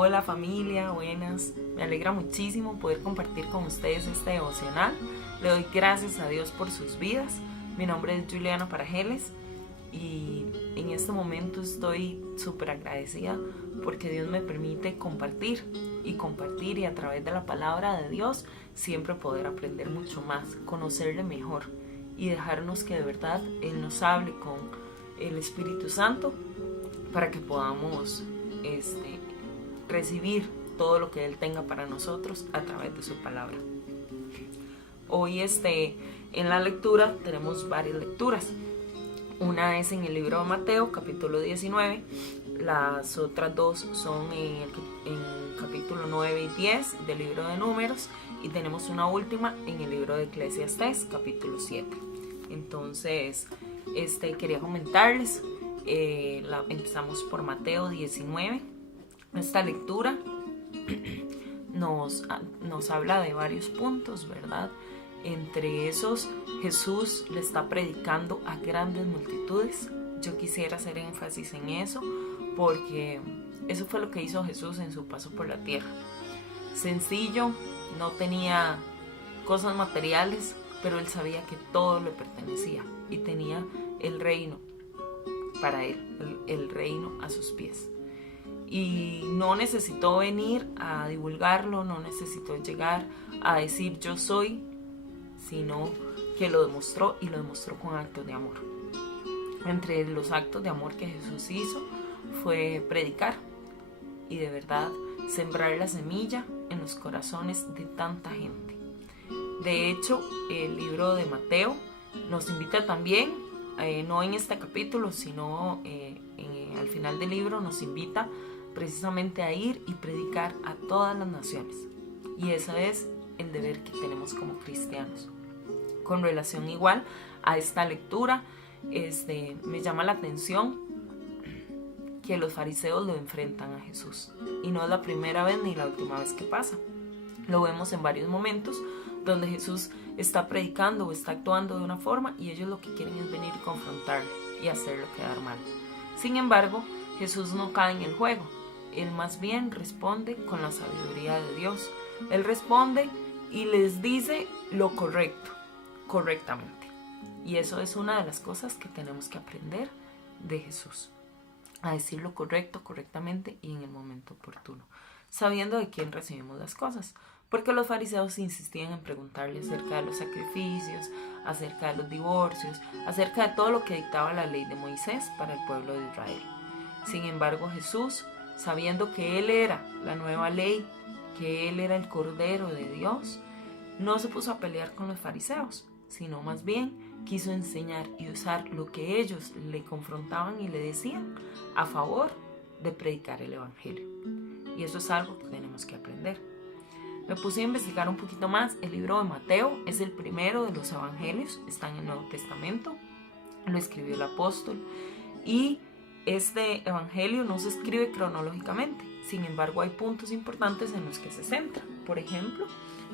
Hola familia, buenas. Me alegra muchísimo poder compartir con ustedes este devocional. Le doy gracias a Dios por sus vidas. Mi nombre es Juliana Parajeles y en este momento estoy súper agradecida porque Dios me permite compartir y a través de la palabra de Dios siempre poder aprender mucho más, conocerle mejor y dejarnos que de verdad Él nos hable con el Espíritu Santo para que podamos recibir todo lo que Él tenga para nosotros a través de su palabra. Hoy en la lectura tenemos varias lecturas. Una es en el libro de Mateo, capítulo 19. Las otras dos son en capítulo 9 y 10 del libro de Números. Y tenemos una última en el libro de Eclesiastés, capítulo 7. Entonces, quería comentarles. Empezamos por Mateo 19. Esta lectura nos habla de varios puntos, ¿verdad? Entre esos, Jesús le está predicando a grandes multitudes. Yo quisiera hacer énfasis en eso porque eso fue lo que hizo Jesús en su paso por la tierra. Sencillo, no tenía cosas materiales, pero él sabía que todo le pertenecía y tenía el reino para él, el reino a sus pies. Y no necesitó venir a divulgarlo, no necesitó llegar a decir yo soy, sino que lo demostró y lo demostró con actos de amor. Entre los actos de amor que Jesús hizo fue predicar y de verdad sembrar la semilla en los corazones de tanta gente. De hecho, el libro de Mateo nos invita también, no en este capítulo, sino al final del libro nos invita precisamente a ir y predicar a todas las naciones. Y ese es el deber que tenemos como cristianos. Con relación igual a esta lectura, me llama la atención que los fariseos lo enfrentan a Jesús. Y no es la primera vez ni la última vez que pasa. Lo vemos en varios momentos donde Jesús está predicando o está actuando de una forma y ellos lo que quieren es venir y confrontarle y hacerlo quedar mal. Sin embargo, Jesús no cae en el juego. Él más bien responde con la sabiduría de Dios. Él responde y les dice lo correctamente. Y eso es una de las cosas que tenemos que aprender de Jesús. A decir lo correcto, correctamente y en el momento oportuno. Sabiendo de quién recibimos las cosas. Porque los fariseos insistían en preguntarle acerca de los sacrificios, acerca de los divorcios, acerca de todo lo que dictaba la ley de Moisés para el pueblo de Israel. Sin embargo, Jesús, sabiendo que Él era la nueva ley, que Él era el Cordero de Dios, no se puso a pelear con los fariseos, sino más bien quiso enseñar y usar lo que ellos le confrontaban y le decían a favor de predicar el Evangelio. Y eso es algo que tenemos que aprender. Me puse a investigar un poquito más. El libro de Mateo es el primero de los evangelios, está en el Nuevo Testamento, lo escribió el apóstol y este evangelio no se escribe cronológicamente. Sin embargo, hay puntos importantes en los que se centra. Por ejemplo,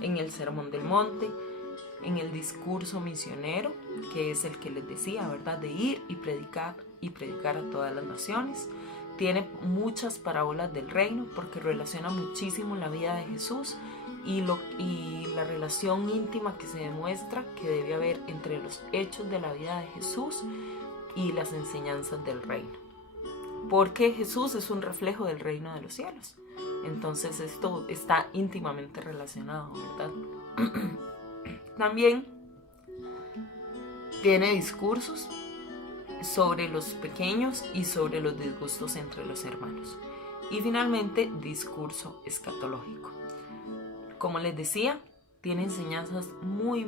en el Sermón del Monte, en el discurso misionero, que es el que les decía, ¿verdad? De ir y predicar a todas las naciones. Tiene muchas parábolas del reino porque relaciona muchísimo la vida de Jesús y la relación íntima que se demuestra que debe haber entre los hechos de la vida de Jesús y las enseñanzas del reino. Porque Jesús es un reflejo del reino de los cielos. Entonces esto está íntimamente relacionado, ¿verdad? También tiene discursos sobre los pequeños y sobre los disgustos entre los hermanos. Y finalmente, discurso escatológico. Como les decía, tiene enseñanzas muy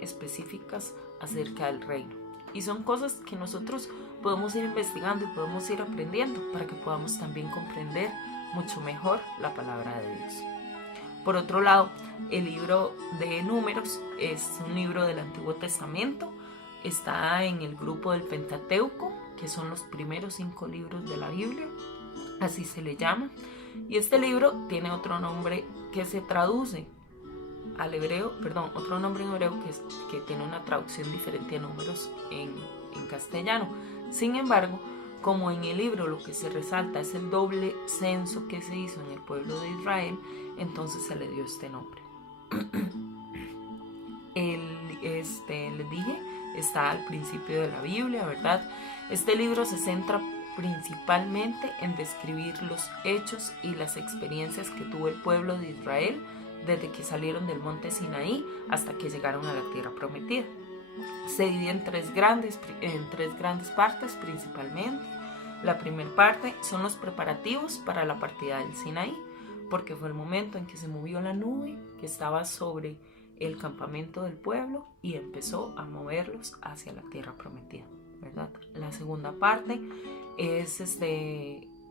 específicas acerca del reino. Y son cosas que nosotros podemos ir investigando y podemos ir aprendiendo para que podamos también comprender mucho mejor la palabra de Dios. Por otro lado, el libro de Números es un libro del Antiguo Testamento. Está en el grupo del Pentateuco, que son los primeros 5 libros de la Biblia, así se le llama. Y este libro tiene otro nombre que se traduce al hebreo, otro nombre en hebreo que tiene una traducción diferente a Números en castellano. Sin embargo, como en el libro lo que se resalta es el doble censo que se hizo en el pueblo de Israel, entonces se le dio este nombre. Les dije, está al principio de la Biblia, ¿verdad? Este libro se centra principalmente en describir los hechos y las experiencias que tuvo el pueblo de Israel desde que salieron del monte Sinaí hasta que llegaron a la tierra prometida. Se divide en tres grandes partes principalmente. La primera parte son los preparativos para la partida del Sinaí, porque fue el momento en que se movió la nube que estaba sobre el campamento del pueblo y empezó a moverlos hacia la tierra prometida, ¿verdad? La segunda parte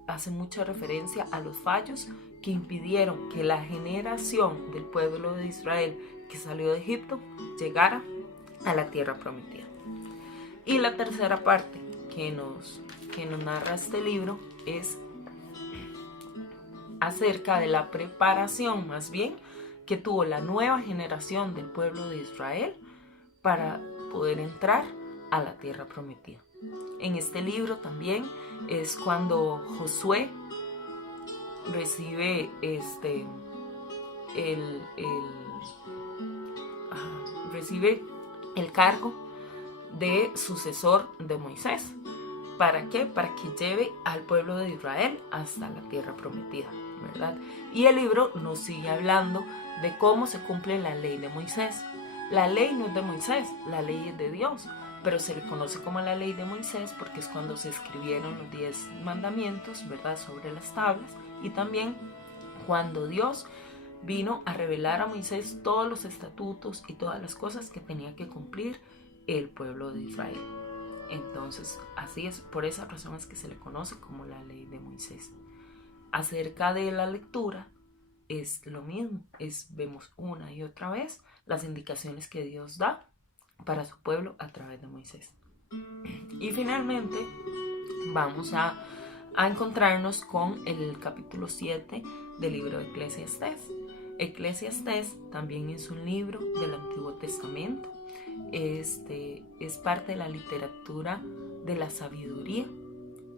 hace mucha referencia a los fallos que impidieron que la generación del pueblo de Israel que salió de Egipto llegara a la tierra prometida. Y la tercera parte que nos narra este libro es acerca de la preparación, más bien, que tuvo la nueva generación del pueblo de Israel para poder entrar a la tierra prometida. En este libro también es cuando Josué recibe recibe el cargo de sucesor de Moisés. ¿Para qué? Para que lleve al pueblo de Israel hasta la tierra prometida, ¿verdad? Y el libro nos sigue hablando de cómo se cumple la ley de Moisés. La ley no es de Moisés, la ley es de Dios, pero se le conoce como la ley de Moisés porque es cuando se escribieron los 10 mandamientos, ¿verdad?, sobre las tablas, y también cuando Dios vino a revelar a Moisés todos los estatutos y todas las cosas que tenía que cumplir el pueblo de Israel. Entonces, así es, por esa razón es que se le conoce como la ley de Moisés. Acerca de la lectura, es lo mismo, vemos una y otra vez las indicaciones que Dios da para su pueblo a través de Moisés. Y finalmente, vamos a encontrarnos con el capítulo 7 del libro de Eclesiastés. Eclesiastés también es un libro del Antiguo Testamento. Es parte de la literatura de la sabiduría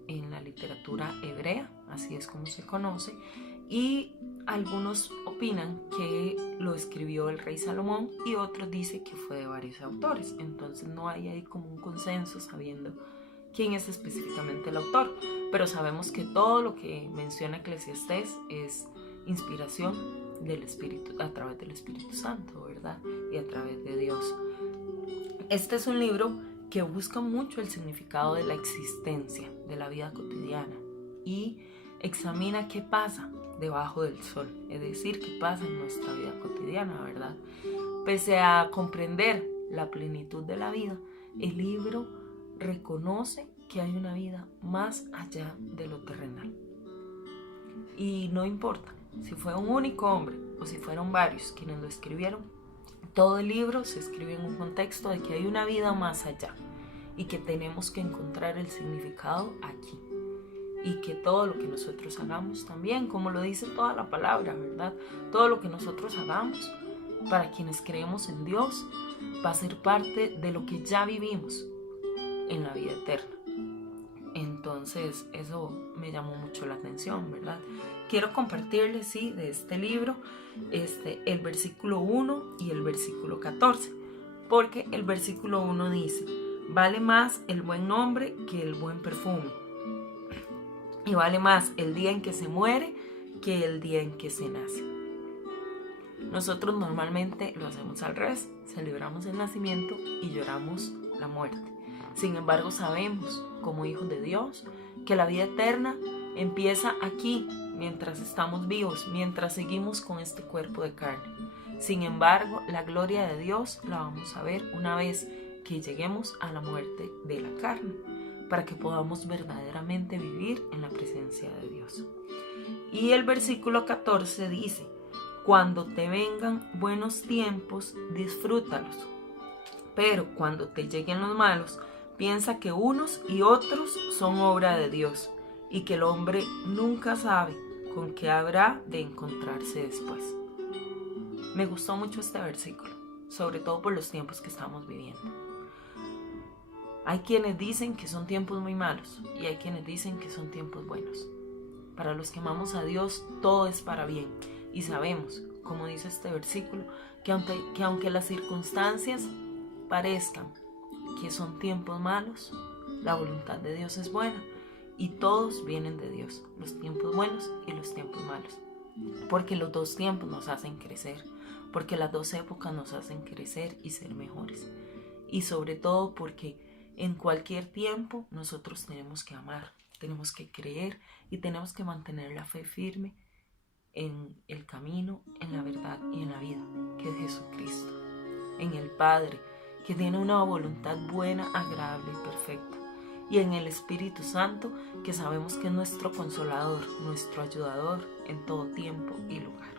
en la literatura hebrea, así es como se conoce, y algunos opinan que lo escribió el rey Salomón y otros dicen que fue de varios autores. Entonces no hay ahí como un consenso sabiendo quién es específicamente el autor, pero sabemos que todo lo que menciona Eclesiastés es inspiración del Espíritu, a través del Espíritu Santo, ¿verdad? Y a través de Dios. Este es un libro que busca mucho el significado de la existencia, de la vida cotidiana, y examina qué pasa debajo del sol, es decir, qué pasa en nuestra vida cotidiana, ¿verdad? Pese a comprender la plenitud de la vida, el libro reconoce que hay una vida más allá de lo terrenal. Y no importa si fue un único hombre o si fueron varios quienes lo escribieron, todo el libro se escribe en un contexto de que hay una vida más allá y que tenemos que encontrar el significado aquí. Y que todo lo que nosotros hagamos también, como lo dice toda la palabra, ¿verdad? Todo lo que nosotros hagamos para quienes creemos en Dios va a ser parte de lo que ya vivimos en la vida eterna. Entonces eso me llamó mucho la atención, ¿verdad? Quiero compartirles, sí, de este libro, el versículo 1 y el versículo 14, porque el versículo 1 dice: vale más el buen nombre que el buen perfume, y vale más el día en que se muere que el día en que se nace. Nosotros normalmente lo hacemos al revés, celebramos el nacimiento y lloramos la muerte. Sin embargo, sabemos, como hijos de Dios, que la vida eterna empieza aquí, mientras estamos vivos, mientras seguimos con este cuerpo de carne. Sin embargo, la gloria de Dios la vamos a ver una vez que lleguemos a la muerte de la carne, para que podamos verdaderamente vivir en la presencia de Dios. Y el versículo 14 dice: cuando te vengan buenos tiempos, disfrútalos, pero cuando te lleguen los malos, piensa que unos y otros son obra de Dios y que el hombre nunca sabe con qué habrá de encontrarse después. Me gustó mucho este versículo, sobre todo por los tiempos que estamos viviendo. Hay quienes dicen que son tiempos muy malos y hay quienes dicen que son tiempos buenos. Para los que amamos a Dios, todo es para bien. Y sabemos, como dice este versículo, que aunque las circunstancias parezcan que son tiempos malos, la voluntad de Dios es buena y todos vienen de Dios, los tiempos buenos y los tiempos malos. Porque los dos tiempos nos hacen crecer, porque las dos épocas nos hacen crecer y ser mejores. Y sobre todo porque en cualquier tiempo nosotros tenemos que amar, tenemos que creer y tenemos que mantener la fe firme en el camino, en la verdad y en la vida, que es Jesucristo, en el Padre, que tiene una voluntad buena, agradable y perfecta, y en el Espíritu Santo, que sabemos que es nuestro consolador, nuestro ayudador en todo tiempo y lugar.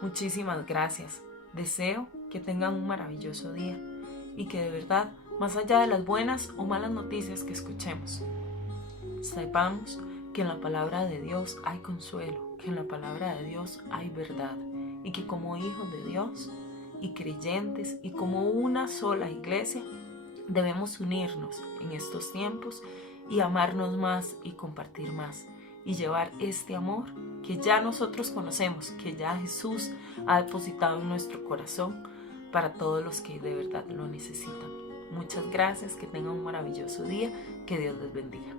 Muchísimas gracias. Deseo que tengan un maravilloso día y que de verdad, más allá de las buenas o malas noticias que escuchemos, sepamos que en la palabra de Dios hay consuelo, que en la palabra de Dios hay verdad y que como hijos de Dios y creyentes y como una sola iglesia debemos unirnos en estos tiempos y amarnos más y compartir más y llevar este amor que ya nosotros conocemos, que ya Jesús ha depositado en nuestro corazón para todos los que de verdad lo necesitan. Muchas gracias, que tengan un maravilloso día, que Dios les bendiga.